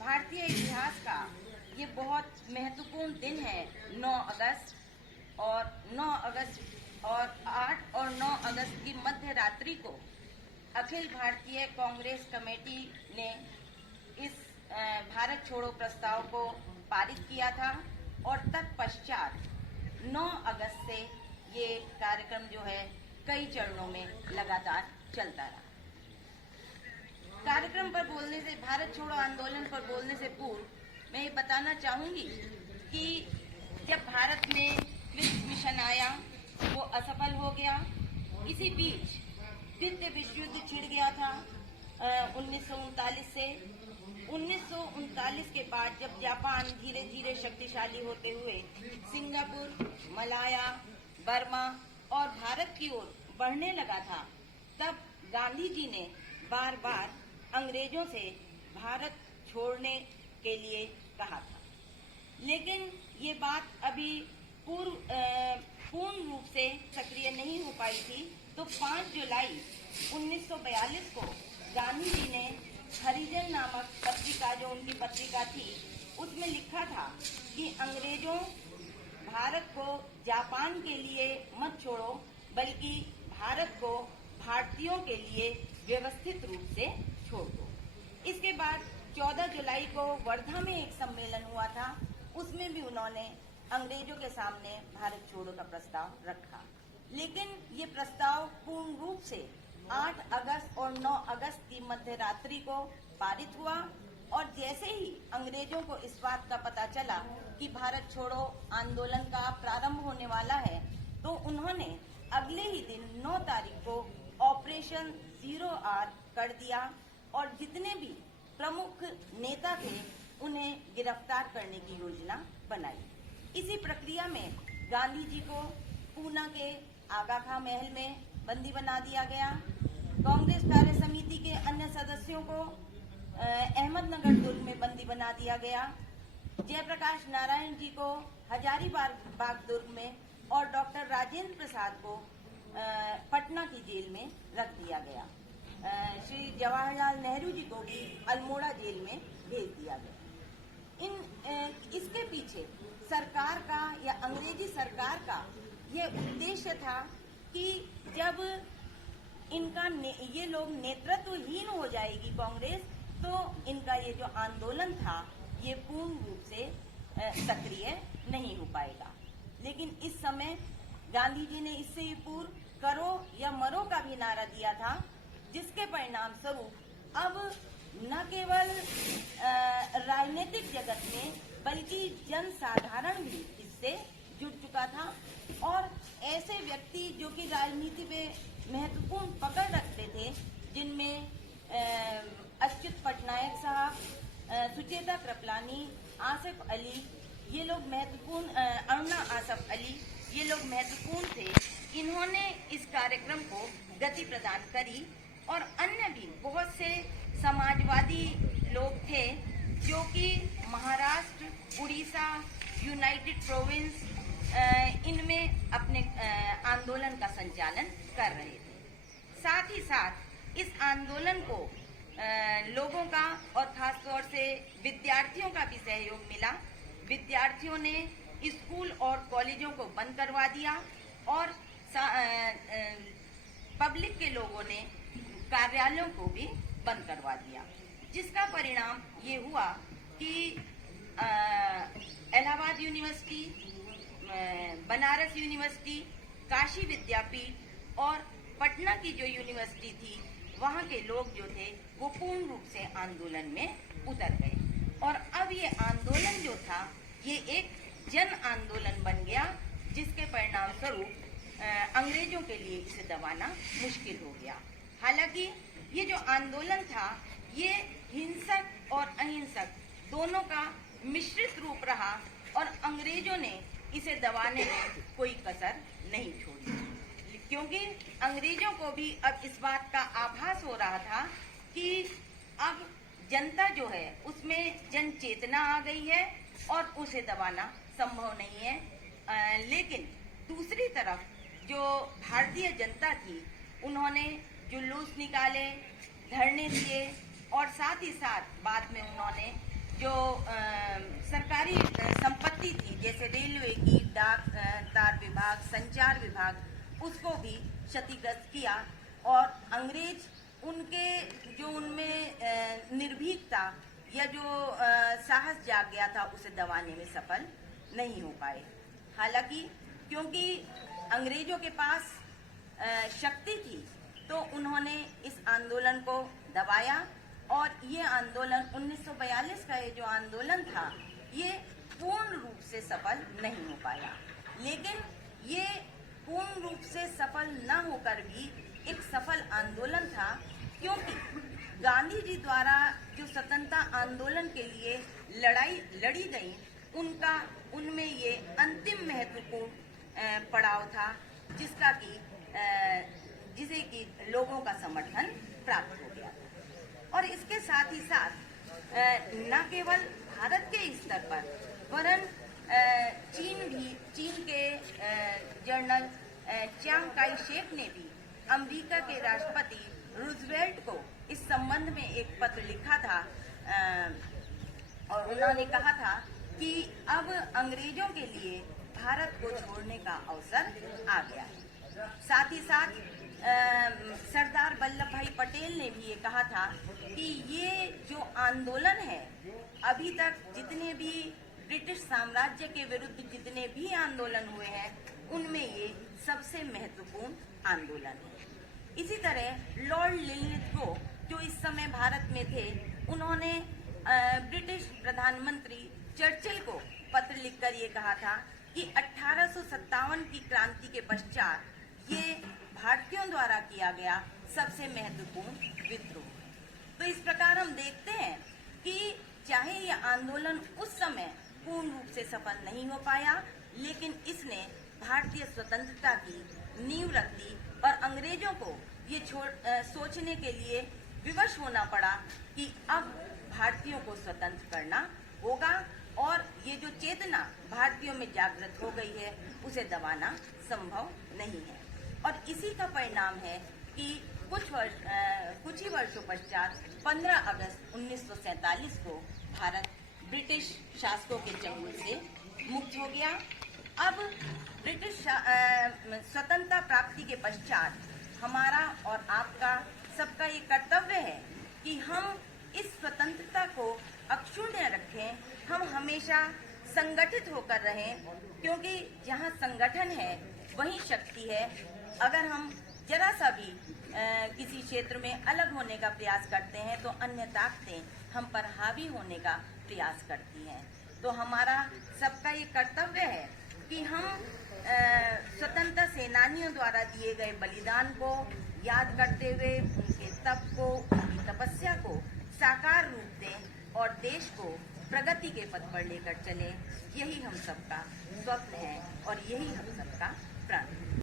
भारतीय इतिहास का ये बहुत महत्वपूर्ण दिन है 9 अगस्त और 9 अगस्त और 8 और 9 अगस्त की मध्य रात्रि को अखिल भारतीय कांग्रेस कमेटी ने इस भारत छोड़ो प्रस्ताव को पारित किया था और तत्पश्चात 9 अगस्त से ये कार्यक्रम जो है कई चरणों में लगातार चलता रहा। कार्यक्रम पर बोलने से, भारत छोड़ो आंदोलन पर बोलने से पूर्व मैं ये बताना चाहूंगी कि जब भारत में क्रिप्स मिशन आया वो असफल हो गया। इसी बीच द्वितीय विश्व युद्ध छिड़ गया था 1939 से। 1939 के बाद जब जापान धीरे धीरे शक्तिशाली होते हुए सिंगापुर, मलाया, बर्मा और भारत की ओर बढ़ने लगा था, तब गांधी जी ने बार बार अंग्रेजों से भारत छोड़ने के लिए कहा था। लेकिन ये बात अभी पूर्ण रूप से सक्रिय नहीं हो पाई थी। तो 5 जुलाई 1942 को गांधी जी ने हरिजन नामक पत्रिका, जो उनकी पत्रिका थी, उसमें लिखा था कि अंग्रेजों भारत को जापान के लिए मत छोड़ो, बल्कि भारत को भारतीयों के लिए व्यवस्थित रूप से छोड़ दो। इसके बाद 14 जुलाई को वर्धा में एक सम्मेलन हुआ था, उसमें भी उन्होंने अंग्रेजों के सामने भारत छोड़ो का प्रस्ताव रखा। लेकिन ये प्रस्ताव पूर्ण रूप से 8 अगस्त और 9 अगस्त की मध्य रात्रि को पारित हुआ और जैसे ही अंग्रेजों को इस बात का पता चला कि भारत छोड़ो आंदोलन का प्रारंभ होने वाला है, तो उन्होंने अगले ही दिन 9 तारीख को ऑपरेशन जीरो आर कर दिया और जितने भी प्रमुख नेता थे उन्हें गिरफ्तार करने की योजना बनाई। इसी प्रक्रिया में गांधी जी को पूना के आगा खां महल में बंदी बना दिया गया। कांग्रेस कार्य समिति के अन्य सदस्यों को अहमदनगर दुर्ग में बंदी बना दिया गया। जयप्रकाश नारायण जी को हजारीबाग दुर्ग में और डॉक्टर राजेंद्र प्रसाद को पटना की जेल में रख दिया गया। श्री जवाहरलाल नेहरू जी को भी अल्मोड़ा जेल में भेज दिया गया। इसके पीछे सरकार का या अंग्रेजी सरकार का ये उद्देश्य था कि जब ये लोग नेतृत्वहीन हो जाएगी कांग्रेस, तो इनका ये जो आंदोलन था ये पूर्ण रूप से सक्रिय नहीं हो पाएगा। लेकिन इस समय गांधी जी ने इससे ही पूर्व करो या मरो का भी नारा दिया था, जिसके परिणाम स्वरूप अब न केवल राजनीतिक जगत में बल्कि जन साधारण भी इससे जुड़ चुका था और ऐसे व्यक्ति जो कि राजनीति पे महत्वपूर्ण पकड़ रखते थे, जिनमें अच्युत पटनायक साहब, सुचेता कृपलानी, आसिफ अली, ये लोग महत्वपूर्ण, अरुणा आसफ अली, ये लोग महत्वपूर्ण थे। इन्होंने इस कार्यक्रम को गति प्रदान करी और अन्य भी बहुत से समाजवादी लोग थे जो कि महाराष्ट्र, उड़ीसा, यूनाइटेड प्रोविंस, इनमें अपने आंदोलन का संचालन कर रहे थे। साथ ही साथ इस आंदोलन को लोगों का और खासतौर से विद्यार्थियों का भी सहयोग मिला। विद्यार्थियों ने स्कूल और कॉलेजों को बंद करवा दिया और पब्लिक के लोगों ने कार्यालयों को भी बंद करवा दिया, जिसका परिणाम ये हुआ कि इलाहाबाद यूनिवर्सिटी, बनारस यूनिवर्सिटी, काशी विद्यापीठ और पटना की जो यूनिवर्सिटी थी, वहाँ के लोग जो थे वो पूर्ण रूप से आंदोलन में उतर गए और अब ये आंदोलन जो था ये एक जन आंदोलन बन गया, जिसके परिणाम स्वरूप अंग्रेजों के लिए इसे दबाना मुश्किल हो गया। हालांकि ये जो आंदोलन था ये हिंसक और अहिंसक दोनों का मिश्रित रूप रहा और अंग्रेजों ने इसे दबाने में कोई कसर नहीं छोड़ी, क्योंकि अंग्रेजों को भी अब इस बात का आभास हो रहा था कि अब जनता जो है उसमें जन चेतना आ गई है और उसे दबाना संभव नहीं है। लेकिन दूसरी तरफ जो भारतीय जनता थी, उन्होंने जुलूस निकाले, धरने दिए और साथ ही साथ बाद में उन्होंने जो सरकारी संपत्ति थी, जैसे रेलवे की, डाक तार विभाग, संचार विभाग, उसको भी क्षतिग्रस्त किया। और अंग्रेज उनके जो उनमें निर्भीकता या जो साहस जाग गया था, उसे दबाने में सफल नहीं हो पाए। हालांकि क्योंकि अंग्रेजों के पास शक्ति थी, तो उन्होंने इस आंदोलन को दबाया और ये आंदोलन 1942 का ये जो आंदोलन था, ये पूर्ण रूप से सफल नहीं हो पाया। लेकिन ये पूर्ण रूप से सफल न होकर भी एक सफल आंदोलन था, क्योंकि गांधी जी द्वारा जो स्वतंत्रता आंदोलन के लिए लड़ाई लड़ी गई, उनमें ये अंतिम महत्वपूर्ण पड़ाव था, जिसे कि लोगों का समर्थन प्राप्त हो गया था। और इसके साथ ही साथ न केवल भारत के स्तर पर, वरन चीन के जनरल चियांग काई शेक ने भी अमेरिका के राष्ट्रपति रूजवेल्ट को इस संबंध में एक पत्र लिखा था, और उन्होंने कहा था कि अब अंग्रेजों के लिए भारत को छोड़ने का अवसर आ गया है। साथ ही साथ सरदार वल्लभ भाई पटेल ने भी ये कहा था कि ये जो आंदोलन है, अभी तक जितने भी ब्रिटिश साम्राज्य के विरुद्ध जितने भी आंदोलन हुए हैं, उनमें ये सबसे महत्वपूर्ण आंदोलन है। इसी तरह लॉर्ड लिनलिथगो, जो इस समय भारत में थे, उन्होंने ब्रिटिश प्रधानमंत्री चर्चिल को पत्र लिखकर ये कहा था कि 1857 की क्रांति के पश्चात ये भारतीयों द्वारा किया गया सबसे महत्वपूर्ण विद्रोह। तो इस प्रकार हम देखते हैं कि चाहे ये आंदोलन उस समय पूर्ण रूप से सफल नहीं हो पाया, लेकिन इसने भारतीय स्वतंत्रता की नींव रख दी और अंग्रेजों को ये सोचने के लिए विवश होना पड़ा कि अब भारतीयों को स्वतंत्र करना होगा, और ये जो चेतना भारतीयों में जागृत हो गई है, उसे दबाना संभव नहीं है। और इसी का परिणाम है कि कुछ ही वर्षों पश्चात 15 अगस्त 1947 को भारत ब्रिटिश शासकों के चंगुल से मुक्त हो गया। अब ब्रिटिश स्वतंत्रता प्राप्ति के पश्चात हमारा और आपका सबका ये कर्तव्य है कि हम इस स्वतंत्रता को अक्षुण्ण रखें, हम हमेशा संगठित होकर रहें, क्योंकि जहाँ संगठन है वहीं शक्ति है। अगर हम जरा सा भी किसी क्षेत्र में अलग होने का प्रयास करते हैं, तो अन्य ताकतें हम पर हावी होने का प्रयास करती हैं। तो हमारा सबका ये कर्तव्य है कि हम स्वतंत्रता सेनानियों द्वारा दिए गए बलिदान को याद करते हुए उनके तप को, उनकी तपस्या को साकार रूप दें और देश को प्रगति के पथ पर लेकर चलें। यही हम सबका स्वप्न है और यही हम सबका प्रार्थना है।